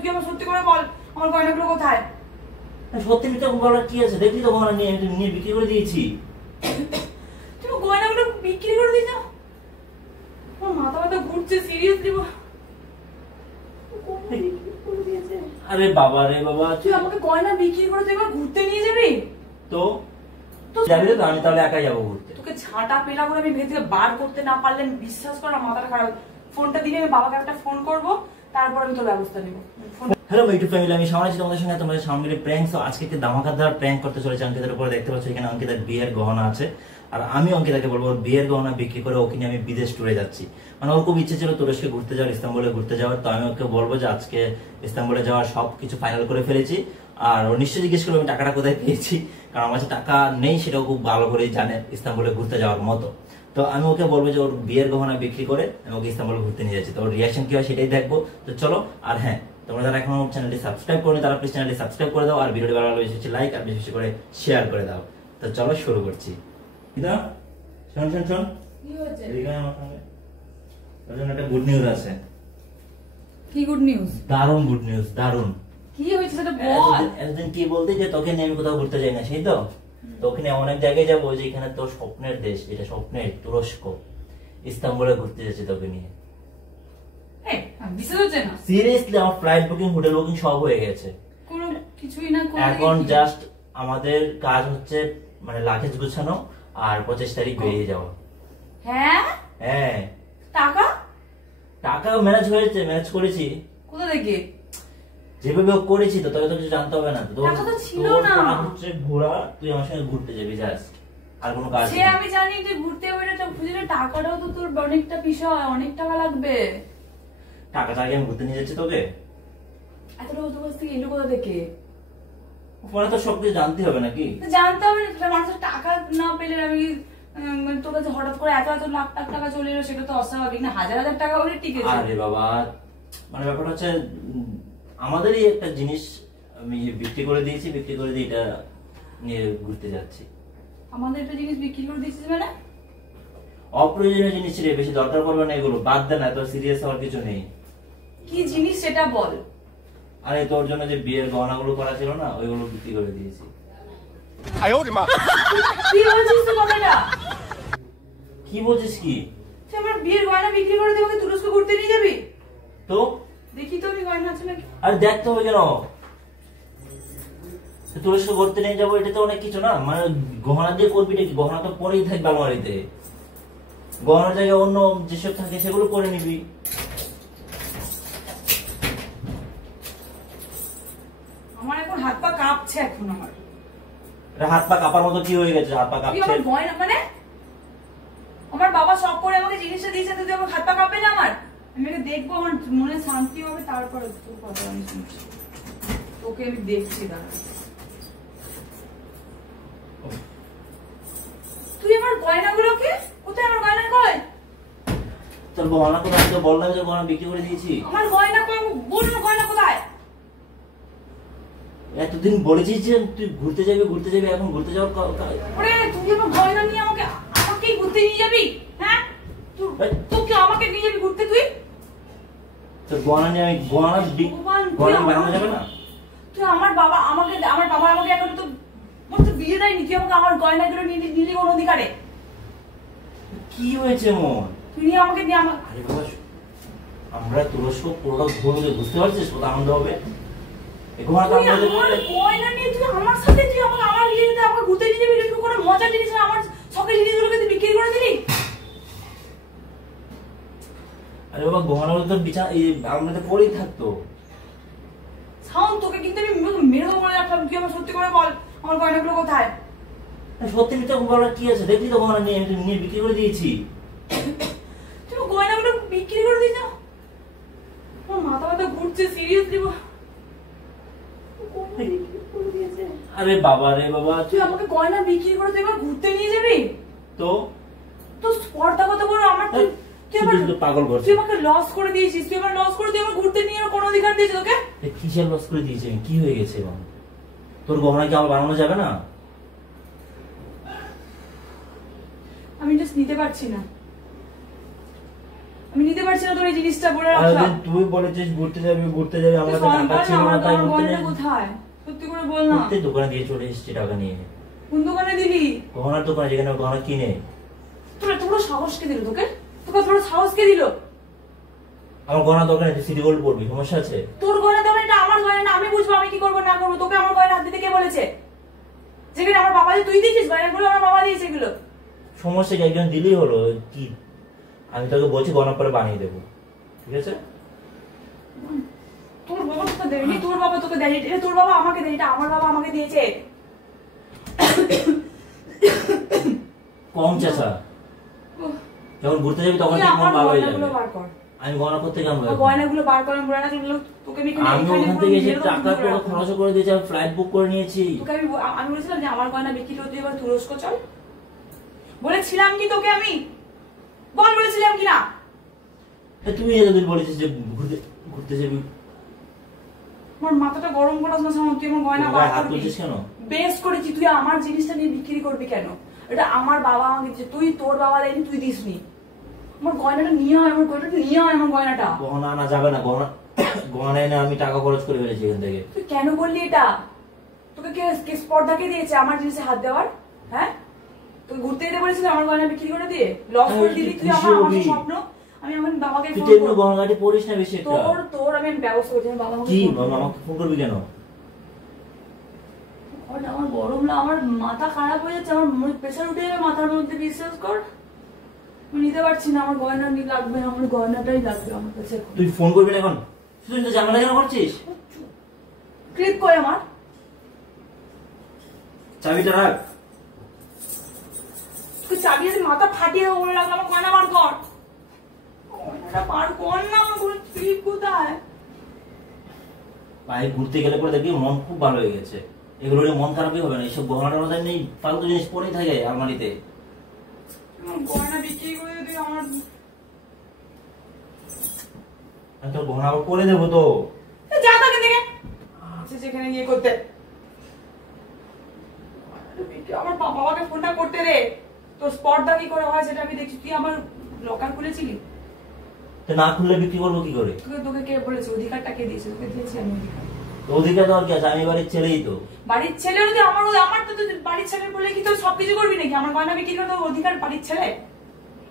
তুই আমার সত্যি করে বল আমার গয়নাগুলো কোথায়? সত্যি মিথ্যা বলার কি আছে? দেখলি তো গহনা নিয়ে নিয়ে বিক্রি করে দিয়েছি। তুমি গয়নাগুলো বিক্রি করে দিয়েছো? আমার মাথা ব্যথা ঘুরছে সিরিয়াসলি। আরে বাবা রে বাবা, তুই আমাকে গয়না বিক্রি করে তুই এবার ঘুরতে নিয়ে যাবি? তো যাবি তো? আমি তাহলে একাই যাবো ঘুরতে। তোকে ছাটা পেলা করে আমি ভেতরে বার করতে না পারলে বিশ্বাস কর না মাথাটা খারাপ। ফোনটা দিবি, আমি বাবাকে একটা ফোন করবো, তারপর আমি তোর ব্যবস্থা নেব। হ্যালো ইউটিউব ফ্যামিলি, আমি সামনে তোমাদের সঙ্গে তোমাদের সামনে প্র্যাঙ্ক। আজকে একটা ধামাকাদার প্র্যাঙ্ক করতে চলেছে অঙ্কিতার উপরে। দেখতে পাচ্ছ এখানে অঙ্কিতার বিয়ের গহনা আছে, আর আমি অঙ্কিতাকে বলবো ওর বিয়ের গহনা বিক্রি করে ওকে নিয়ে আমি বিদেশ ট্যুরে যাচ্ছি। মানে ওর খুব ইচ্ছে ছিল তুরস্কে ঘুরতে যাওয়ার, ইস্তাম্বুলে ঘুরতে যাওয়ার। তো আমি ওকে বলবো যে আজকে ইস্তাম্বুলে যাওয়ার সবকিছু ফাইনাল করে ফেলেছি। আর ও নিশ্চয়ই জিজ্ঞেস করবে আমি টাকাটা কোথায় পেয়েছি, কারণ আমার কাছে টাকা নেই, সেটাও খুব ভালো করে জানে ইস্তাম্বুলে ঘুরতে যাওয়ার মতো। তো আমি ওকে বলবো যে ওর বিয়ের গহনা বিক্রি করে আমি ওকে ইস্তাম্বুলে ঘুরতে নিয়ে যাচ্ছি। তো ওর রিয়াকশন কি হয় সেটাই দেখবো। তো চলো। আর হ্যাঁ, তোমরা যারা এখনো চ্যানেলটি সাবস্ক্রাইব করনি তারা প্লিজ চ্যানেলটি সাবস্ক্রাইব করে দাও, আর ভিডিওটি ভালো লাগলে বেশি লাইক আর বেশি করে শেয়ার করে দাও। তো চলো শুরু করছি। কিদা শোন শোন শোন, কি হয়েছে? এদিকে আমার সঙ্গে তোর জন্য একটা গুড নিউজ আছে। কি গুড নিউজ? দারুণ গুড নিউজ, দারুণ। কি হয়েছে সেটা বল। একদিন কি বলতে যে তোকে নিয়ে আমি কোথাও ঘুরতে যাই না, সেই তো তোকে নিয়ে অনেক জায়গায় যাবো, যে এখানে তোর স্বপ্নের দেশ, যেটা স্বপ্নের তুরস্ক, ইস্তাম্বুলে ঘুরতে যাচ্ছি তোকে নিয়ে। সিরিয়াসলি আমার ফ্লাইট বুকিং, হোটেল বুকিং সব হয়ে গেছে। কোনো কিছুই না, এখন জাস্ট আমাদের কাজ হচ্ছে মানে লাগেজ গুছানো আর 25 তারিখ বেরিয়ে যাওয়া। হ্যাঁ হ্যাঁ। টাকা টাকা ম্যানেজ হয়েছে, ম্যানেজ করেছি। কোথা থেকে? যেভাবে করেছি তো, তবে তো কিছু জানতে হবে না। টাকা তো ছিল না। কাজ হচ্ছে ঘোরা, তুই আমার সঙ্গে ঘুরতে যাবি জাস্ট, আর কোনো কাজ সে নেই। আমি জানি যে ঘুরতে হবে না, তো বুঝলে টাকাটাও তো তোর অনেকটা বিষয়, অনেক টাকা লাগবে। টাকাটা আগে আমি ঘুরতে নিয়ে যাচ্ছি তোকে। এত টাকা তোর কাছ থেকে এলো কোথা থেকে? ফোনে তো সবকিছু জানতে হবে নাকি? জানতে হবে না, মানুষের টাকা না পেলে আমি তোর কাছে হঠাৎ করে এত এত লাখ লাখ টাকা চলে এলো, সেটা তো অস্বাভাবিক না। হাজার হাজার টাকা হলে ঠিক আছে। আরে বাবা, মানে ব্যাপারটা হচ্ছে আমাদেরই একটা জিনিস আমি বিক্রি করে দিয়েছি, বিক্রি করে দিয়ে এটা নিয়ে ঘুরতে যাচ্ছি। আমাদের একটা জিনিস বিক্রি করে দিয়েছিস মানে? অপ্রয়োজনীয় জিনিস ছিল, বেশি দরকার পড়বে না এগুলো, বাদ দে না, এত সিরিয়াস হওয়ার কিছু নেই। কি জিনিস সেটা বল। আরে তোর জন্য যে বিয়ের গহনাগুলো করা ছিল না, ওইগুলো বিক্রি করে দিয়েছি। কি বলছিস তুই কথাটা? কি বলছিস কি? তুই আমার বিয়ের গয়না বিক্রি করে দিয়ে আমাকে তুরস্ক ঘুরতে নিয়ে যাবি? তো দেখি তো আমি গয়না আছে নাকি। আরে দেখতে হবে কেন? তুরস্ক ঘুরতে নিয়ে যাবো, এটা তো অনেক কিছু না। মানে গহনা দিয়ে করবি নাকি? গহনা তো পরেই থাকবে আলমারিতে, গহনার জায়গায় অন্য যেসব থাকে সেগুলো করে নিবি। আমার এখন হাত পা কাঁপছে এখন। আমার হাত পা কাঁপার মতো কি হয়ে গেছে? হাত পা কাঁপছে আমার গয়না মানে? আমার বাবা শখ করে আমাকে জিনিসটা দিয়েছে, তুই আমার হাত পা কাঁপবে না? আমার আমি ওকে দেখবো, আমার মনে শান্তি হবে, তারপরে তোর কথা আমি শুনছি। তোকে আমি দেখছি দাঁড়া। তুই আমার গয়নাগুলোকে কোথায়? আমার গয়না কই? তোর গহনা কোথায়? আমি তো বললাম যে গহনা বিক্রি করে দিয়েছি। আমার গয়না কই? বল না গয়না কোথায়? এতদিন বলেছিস যে তুই ঘুরতে যাবি ঘুরতে যাবি, এখন ঘুরতে যাওয়ার ওরে তুই আমার গয়না নিয়ে আমাকেই ঘুরতে নিয়ে যাবি? হ্যাঁ, তোকে আমাকে নিয়ে যাবি ঘুরতে তুই? তোর গহনা নিয়ে আমি গহনা বানানো যাবে না? তুই আমার বাবা আমাকে এখন তো বিয়ে দেয়নি, তুই আমাকে আমার গয়নাগুলো নিলি কোন অধিকারে? কি হয়েছে মন? তুই নিয়ে আমাকে নিয়ে আমার। আরে বাবা, আমরা তুরস্ক পুরোটা ঘুরবো, বুঝতে পারছিস কত আনন্দ হবে। গয়না নিয়ে তুই আমার সাথে, তুই আমাকে আমার বিয়েতে আমাকে ঘুরতে নিয়ে যাবি, এটা কোনো মজার জিনিস না। আমার শখের জিনিসগুলোকে তুই বিক্রি করে দিলি। আরে বাবা, গহনাগুলো তো আলমারিতে পরেই থাকতো। শাওন, তোকে কিন্তু আমি মেরে দেবো বলে রাখলাম। তুই আমার সত্যি করে বল আমার গয়নাগুলো কোথায়? সত্যি মিথ্যা বলার কি আছে? দেখলি তো গহনা নিয়ে নিয়ে বিক্রি করে দিয়েছি। তুমি গয়নাগুলো বিক্রি করে দিয়েছো? আমার মাথা ব্যথা ঘুরছে সিরিয়াসলি। আরে বাবা রে বাবা, তুই আমাকে গয়না বিক্রি করে তুই আমার ঘুরতে নিয়ে যাবি? তো তো স্পর্ধা কত বড় আমার। তুই পাগল করছিস। তুই আমাকে লস করে দিয়েছিস। তুই আমার লস করে, তুই আমার ঘুরতে নিয়ে কোন অধিকার দিয়েছিস তোকে? কিসের লস করে দিয়েছি? কি হয়ে গেছে? তোর গহনা কি আবার বানানো যাবে না? আমি জাস্ট নিতে পারছি না। আমি নিতে পারছি না তোর এই জিনিসটা বলে আরে রাখলাম। তুই বলেছিস ঘুরতে যাবি আমার কাছে টাকা ছিল না তাই ঘুরতে গয়নাটা যাই। কোথায় সত্যি করে বল না। প্রত্যেক দোকানে দিয়ে চলে এসেছি টাকা নিয়ে। কোন দোকানে দিলি? গহনার দোকানে, যেখানে গহনা কিনে। তোর এত বড় সাহস কে দিল তোকে? তোকে এত বড় সাহস কে দিল? আমার গহনা দোকানে তুই সিটি গোল্ড পড়বি, সমস্যা আছে? তোর গয়না দোকানে, এটা আমার গয়না না, আমি বুঝবো আমি কি করবো না করবো। তোকে আমার গয়না হাত দিতে কে বলেছে? যেখানে আমার বাবা দিয়ে তুই দিয়েছিস গয়নাগুলো, আমার বাবা দিয়েছে এগুলো। সমস্যা কি, একজন দিলেই হলো কি? আমি তোকে বলছি গহনা পরে বানিয়ে দেবো, ঠিক আছে? তোর বাবা তোকে দেয়নি, তোর বাবা তোকে দেয়নি, এটা তোর বাবা আমাকে দেয়নি, এটা আমার বাবা আমাকে দিয়েছে। কম চেঁচা, যখন ঘুরতে যাবি তখন তুই ঠিক আমার মন ভালো হয়ে যাবে। গয়নাগুলো বার কর। আমি গহনা করতে কেমন গয়নাগুলো বার কর, গয়নাগুলো তোকে আমি আমি ওখান থেকে এসে টাকা পুরো খরচ করে দিয়েছি, আমি ফ্লাইট বুক করে নিয়েছি। তোকে আমি বলেছিলাম যে আমার গয়না বিক্রি করে তুই এবার তুরস্ক চল, বলেছিলাম কি তোকে? আমি বল বলেছিলাম কি না? তুমি এতদিন বলেছিস যে ঘুরতে যাবি। আমার মাথাটা গরম করাস না সামন, তুই আমার গয়না বার হাত করবি তুলছিস কেন? বেশ করেছি, তুই আমার জিনিসটা নিয়ে বিক্রি করবি কেন? এটা আমার বাবা আমাকে দিয়েছে, তুই তোর বাবা দেয়নি, তুই দিসনি। আমার গয়নাটা নিয়ে আয়, আমার গয়নাটা নিয়ে আয়, আমার গয়নাটা। গহনা আনা যাবে না, গহনা এনে আমি টাকা খরচ করে ফেলেছি এখান থেকে। তুই কেন বললি এটা? তোকে কে স্পর্ধাকে দিয়েছে আমার জিনিসে হাত দেওয়ার? হ্যাঁ, তোকে ঘুরতে যেতে বলেছিল আমার গয়না বিক্রি করে দিয়ে লস করে দিলি তুই। আমার স্বপ্ন, আমি আমার বাবাকে তুই ফোন তো এমনি করব। গহনাটি পড়িস না বেশি একটা। তোর আমি ব্যবস্থা করছি, আমার বাবা কি আমাকে ফোন করবি কেন? আমার গরম না, আমার মাথা খারাপ হয়ে যাচ্ছে, আমার প্রেসার উঠে যাবে মাথার মধ্যে, বিশ্বাস কর। আমি নিতে পারছি না, আমার গয়না লাগবে, আমার গয়নাটাই লাগবে আমার কাছে। তুই ফোন করবি না এখন? তুই তো ঝামেলা কেন করছিস? ক্লিপ করে আমার চাবিটা রাখ। তুই চাবি আছে, মাথা ফাটিয়ে দেবো বলে রাখলাম। আমার গয়না বার কর, গয়নাটা বার কর না। আমার কোনো ক্লিপ কোথায়? বাইরে ঘুরতে গেলে পরে দেখবি মন খুব ভালো হয়ে গেছে। এগুলো নিয়ে মন খারাপই হবে না। এইসব গহনাটা আমাদের নেই, ফালতু জিনিস পরেই থাকে আলমারিতে। গয়না বিক্রি করে তুই আমার, আমি তোর গহনা আবার করে দেবো তো। যা তাকে দেখে যেখানে গিয়ে করতে। আমার বাবাকে ফোনটা করতে রে, তোর স্পটটা কি করে হয় সেটা আমি দেখছি। তুই আমার লকার খুলেছিলি, তো না খুললে বিক্রি করবো কি করে? তোকে কে বলেছে? অধিকারটা কে দিয়েছে? তোকে দিয়েছি আমি অধিকার। তো অধিকার দেওয়ার কি আছে? আমি বাড়ির ছেলেই তো। বাড়ির ছেলে যদি আমার তো বাড়ির ছেলে বলে কি তোর সবকিছু করবি নাকি? আমার গয়না বিক্রি করে তোর অধিকার বাড়ির ছেলে?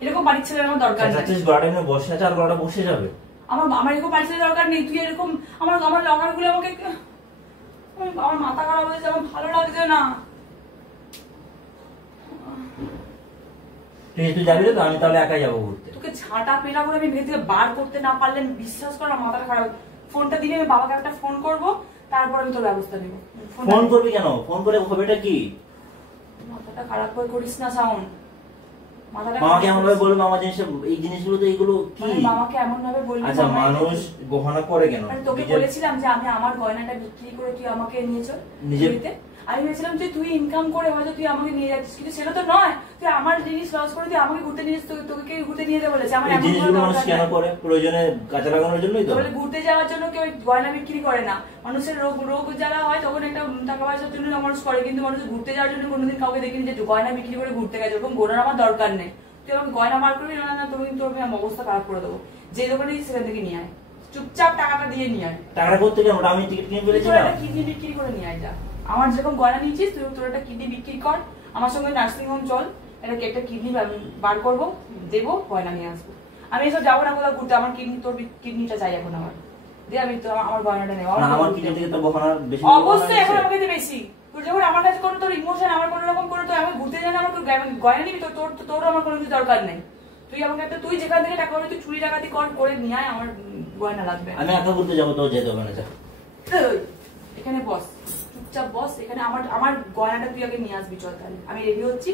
এরকম বাড়ির ছেলের আমার দরকার নেই। গলাটা এমনি বসে আছে আর গলাটা বসে যাবে। আমার এরকম বাড়ির ছেলের দরকার নেই। তুই এরকম আমার লকার গুলো আমাকে, আমার মাথা খারাপ হয়েছে, আমার ভালো লাগছে না। তুই যাবি তো? আমি তাহলে একাই যাবো ঘুরতে। তোকে ঝাঁটা পেলা করে আমি ভেতরে বার করতে না পারলে বিশ্বাস কর আমার মাথাটা খারাপ। ফোনটা দিবি, আমি বাবাকে একটা ফোন করব, তারপর আমি তোর ব্যবস্থা নেব। ফোন করবি কেন? ফোন করে হবেটা কি? মাথাটা খারাপ করে করিস না সাউন্ড। মামাকে এমন ভাবে বলবো আমার জিনিস, এই জিনিসগুলো তো এইগুলো কি? মামাকে এমন ভাবে বলবি? আচ্ছা, মানুষ গহনা করে কেন? তোকে বলেছিলাম যে আমি আমার গয়নাটা বিক্রি করে তুই আমাকে নিয়ে চল নিজেতে। আমি ভেবেছিলাম যে তুই ইনকাম করে হয়তো তুই আমাকে নিয়ে যাচ্ছিস, কিন্তু সেটা তো নয়। তুই আমার জিনিস লস করে তুই আমাকে ঘুরতে নিয়ে, তোকে ঘুরতে নিয়ে যাবে বলেছে। আমার জিনিসগুলো মানুষ কেন করে? প্রয়োজনে কাজে লাগানোর জন্যই তো। বলে ঘুরতে যাওয়ার জন্য কেউ গয়না বিক্রি করে না। মানুষের রোগ জ্বালা হয় তখন একটা টাকা পয়সার জন্য মানুষ করে, কিন্তু মানুষ ঘুরতে যাওয়ার জন্য কোনোদিন কাউকে দেখিনি যে গয়না বিক্রি করে ঘুরতে গেছে। এরকম গোনার আমার দরকার নেই। তুই আমাকে গয়না বার করবি না, তোর আমি অবস্থা খারাপ করে দেবো। যে দোকানে সেখান থেকে নিয়ে আয়, চুপচাপ টাকাটা দিয়ে নিয়ে আয়। টাকাটা করতে কেন? আমি টিকিট কিনে ফেলেছিলাম। কিডনি বিক্রি করে নিয়ে আয় যা। আমার যেরকম গয়না নিয়েছিস তুই তোর একটা কিডনি বিক্রি কর, আমার সঙ্গে নার্সিং হোম চল, একটা কিডনি বার করবো, দেবো, গয়না নিয়ে আসবো। আমি এসব যাবো না কোথাও ঘুরতে। আমার কিডনি, তোর কিডনিটা চাই এখন আমার। দিয়ে আমি তো আমার গয়নাটা নেবো। আমার কিডনি থেকে তো গহনা বেশি, অবশ্যই এখন আমাকে বেশি। তোর যখন আমার কাছে কোনো তোর ইমোশন, আমার কোনো রকম কোনো, তো আমি ঘুরতে যাই না, আমার গয়না নিবি তো? তোর আমার কোনো কিছু দরকার নেই। তুই আমাকে একটা, তুই যেখান থেকে টাকা হবে তুই চুরি ডাকাতি করে নিয়ে আয়, আমার গয়না লাগবে। আমি একা ঘুরতে যাবো তো, যেতে হবে না। এখানে বস, চুপচাপ বস এখানে। আমার গয়নাটা তুই আগে নিয়ে আসবি। চল তাহলে আমি রেডি হচ্ছি,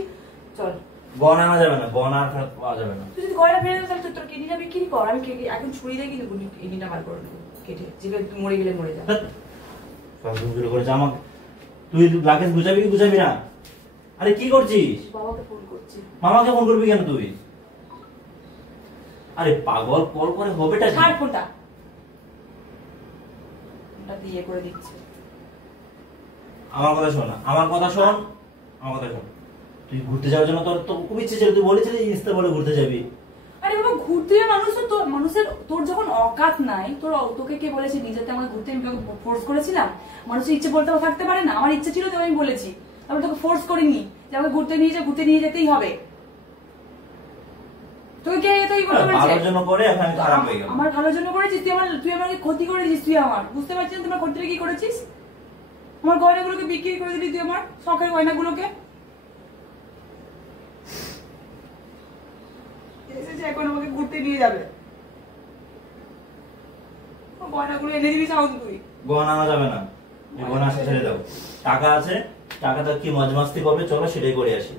চল। গহনা আনা যাবে না, গহনা আর ফেরত পাওয়া যাবে না। তুই যদি গয়না ফেরত দিস তাহলে তোর কিডনিটা বিক্রি কর। আমি এখন ছুরি দিয়ে কিন্তু কিডনিটা বার করে নেবো কেটে, যেগুলো তুই মরে গেলে মরে যাবে। তুই লাগেজ গুছাবি কি গুছাবি না? আরে কি করছিস? বাবাকে ফোন করছি। মামাকে ফোন করবি কেন তুই? আরে পাগল, কল করে হবেটা কি? ছাড় ফোনটা, ফোনটা দিয়ে করে দিচ্ছে। আমার কথা শোন, আমার কথা শোন, আমার কথা শোন। তুই ঘুরতে যাওয়ার জন্য তোর তো খুব ইচ্ছে ছিল, তুই বলেছিলি ইনস্টা বলে ঘুরতে যাবি। আরে বাবা ঘুরতে মানুষ তো মানুষের, তোর যখন অকাত নাই, তোকে কে বলেছে নিজেতে আমাকে ঘুরতে, আমি ফোর্স করেছিলাম? মানুষের ইচ্ছে বলতে থাকতে পারে না? আমার ইচ্ছে ছিল তো আমি বলেছি, তারপর তোকে ফোর্স করিনি যে আমাকে ঘুরতে নিয়ে যেতেই হবে। তোকে কে এতই কথা বলেছে? ভালোর জন্য করে এখন আমি খারাপ হয়ে গেলাম। আমার ভালোর জন্য করেছিস তুই আমাকে ক্ষতি করেছিস। তুই আমার বুঝতে পারছিস তোমার ক্ষতিটা কি করেছিস? আমার গয়নাগুলোকে বিক্রি করে দিলি তুই, আমার শখের গয়নাগুলোকে। এখন আমাকে ঘুরতে নিয়ে যাবে, গয়নাগুলো এনে দিবি চাও তুই? গহনা আনা যাবে না, গহনা আসতে ছেড়ে দাও। টাকা আছে, টাকাটা কি মজমাস্তি করবে, চলো সেটাই করে আসি।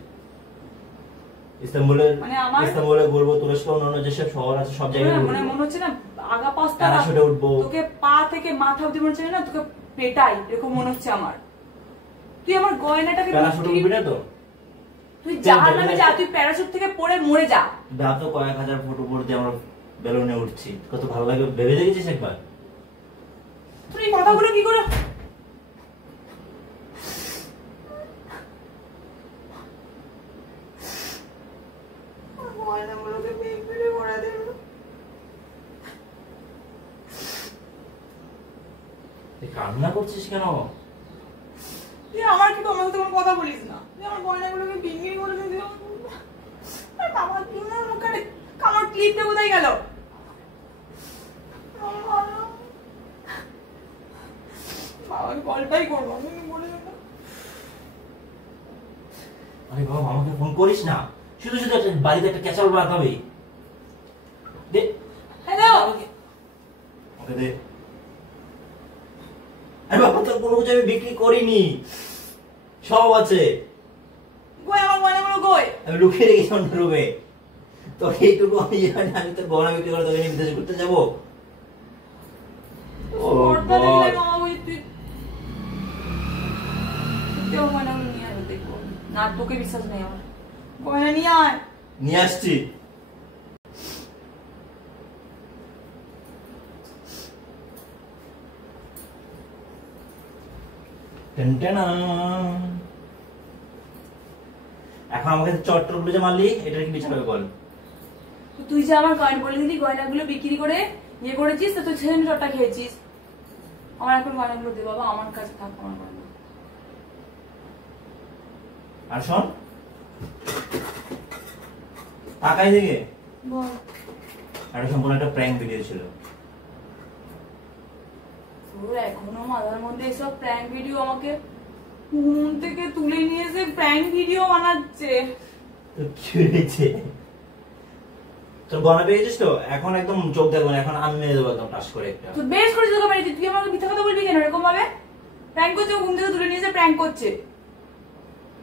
ইস্তাম্বুলে ঘুরবো, তুরস্ক, অন্যান্য যেসব শহর আছে সব জায়গায় মানে মনে হচ্ছে না আগা পাঁচটা প্যারাশুটে উঠবো, তোকে পা থেকে মাথা অব্দি মনে হচ্ছে না তোকে পেটাই, এরকম মনে হচ্ছে আমার। তুই আমার গয়নাটাকে প্যারাশুটে উঠবি না তো? তুই যা নামে যা, তুই প্যারাশুট থেকে পড়ে মরে যা। ভাব তো কয়েক হাজার ফুট উপর দিয়ে আমরা বেলুনে উঠছি, কত ভালো লাগে, ভেবে দেখেছিস একবার? তুই এই কথাগুলো কি করে? কান্না করছিস কেন? তুই আমার কি তোমার সাথে কোনো কথা বলিস না? তুই আমার গয়নাগুলোকে বিক্রি করে দিবি? বাবা তুই না আমাকে আমার ক্লিপটা কোথায় গেল? বাবা কলটাই করবো আমি, বলে দেবো। আরে বাবা, আমাকে ফোন করিস না, শুধু শুধু বাড়িতে একটা ক্যাচাল বাঁধাবি। দে হ্যালো, ওকে দে। আরে বাবা, তোর কোনো কিছু আমি বিক্রি করিনি, সব আছে। আমার গয়নাগুলো কই? আমি লুকিয়ে রেখেছি অন্য রুমে। তো এইটুকু আমি জানি, আমি তোর গহনা বিক্রি করে তোকে বিদেশ ঘুরতে যাবো? না, তোকে বিশ্বাস নেই আমার। গয়না নিয়ে আয়। নিয়ে আসছি। এখন আমাকে চট্টগুলো যে মারলি, এটার কি বিচার হবে বল? তুই যে আমার গয়না বলে দিলি গয়নাগুলো বিক্রি করে ইয়ে করেছিস, তো তুই ছেলে চটটা খেয়েছিস। আমার এখন গয়নাগুলো দে বাবা, আমার কাছে থাক আমার গয়না। আর শোন, তাকাই দিকে বল। এটা সম্পূর্ণ একটা প্র্যাঙ্ক ভিডিও ছিল। তোর এখনো মাথার মধ্যে এসব প্র্যাঙ্ক ভিডিও, আমাকে ঘুম থেকে তুলে নিয়ে এসে প্র্যাঙ্ক ভিডিও বানাচ্ছে। কি হয়েছে? তোর গয়না পেয়েছিস তো? এখন একদম চোখ দেখবো না, এখন আমি মেরে দেবো একদম টাস করে একটা। তুই বেশ করেছিস তোকে বাড়িতে, তুই আমাকে মিথ্যা কথা বলবি কেন এরকম ভাবে? প্র্যাঙ্ক করছে, ঘুম থেকে তুলে নিয়ে এসে প্র্যাঙ্ক করছে।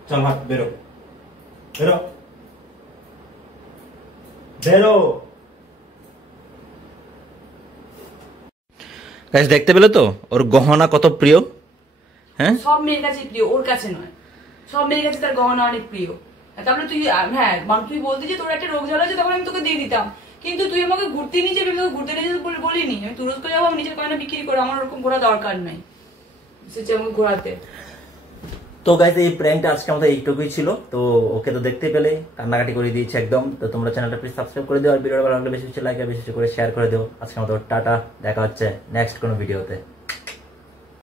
চল হাত বেরো, বেরো বেরো। গাইস, দেখতে পেলে তো ওর গহনা কত প্রিয়? হ্যাঁ, সব মেয়ের কাছে প্রিয়, ওর কাছে নয়। সব মেয়ের কাছে তার গহনা অনেক প্রিয়। তারপরে তুই, হ্যাঁ তুই বলতে যে তোর একটা রোগ জ্বালা আছে, তখন আমি তোকে দিয়ে দিতাম। কিন্তু তুই আমাকে ঘুরতে নিয়ে যাবি, তোকে ঘুরতে নিয়ে যেতে বলিনি। আমি তুরস্ক যাবো, আমি নিজের গয়না বিক্রি করবো, আমার ওরকম ঘোরা দরকার নাই। এসেছে আমাকে ঘোরাতে। তো গাইস, এই প্র্যাঙ্কটা আজকে আমাদের এইটুকুই ছিল। তো ওকে তো দেখতে পেলে কান্নাকাটি করে দিয়েছে একদম। তো তোমরা চ্যানেলটা প্লিজ সাবস্ক্রাইব করে দিও, আর ভিডিওটা ভালো লাগলে বেশি বেশি লাইক আর বেশি বেশি করে শেয়ার করে দিও। আজকে আমাদের টাটা, দেখা হচ্ছে নেক্সট কোনো ভিডিওতে।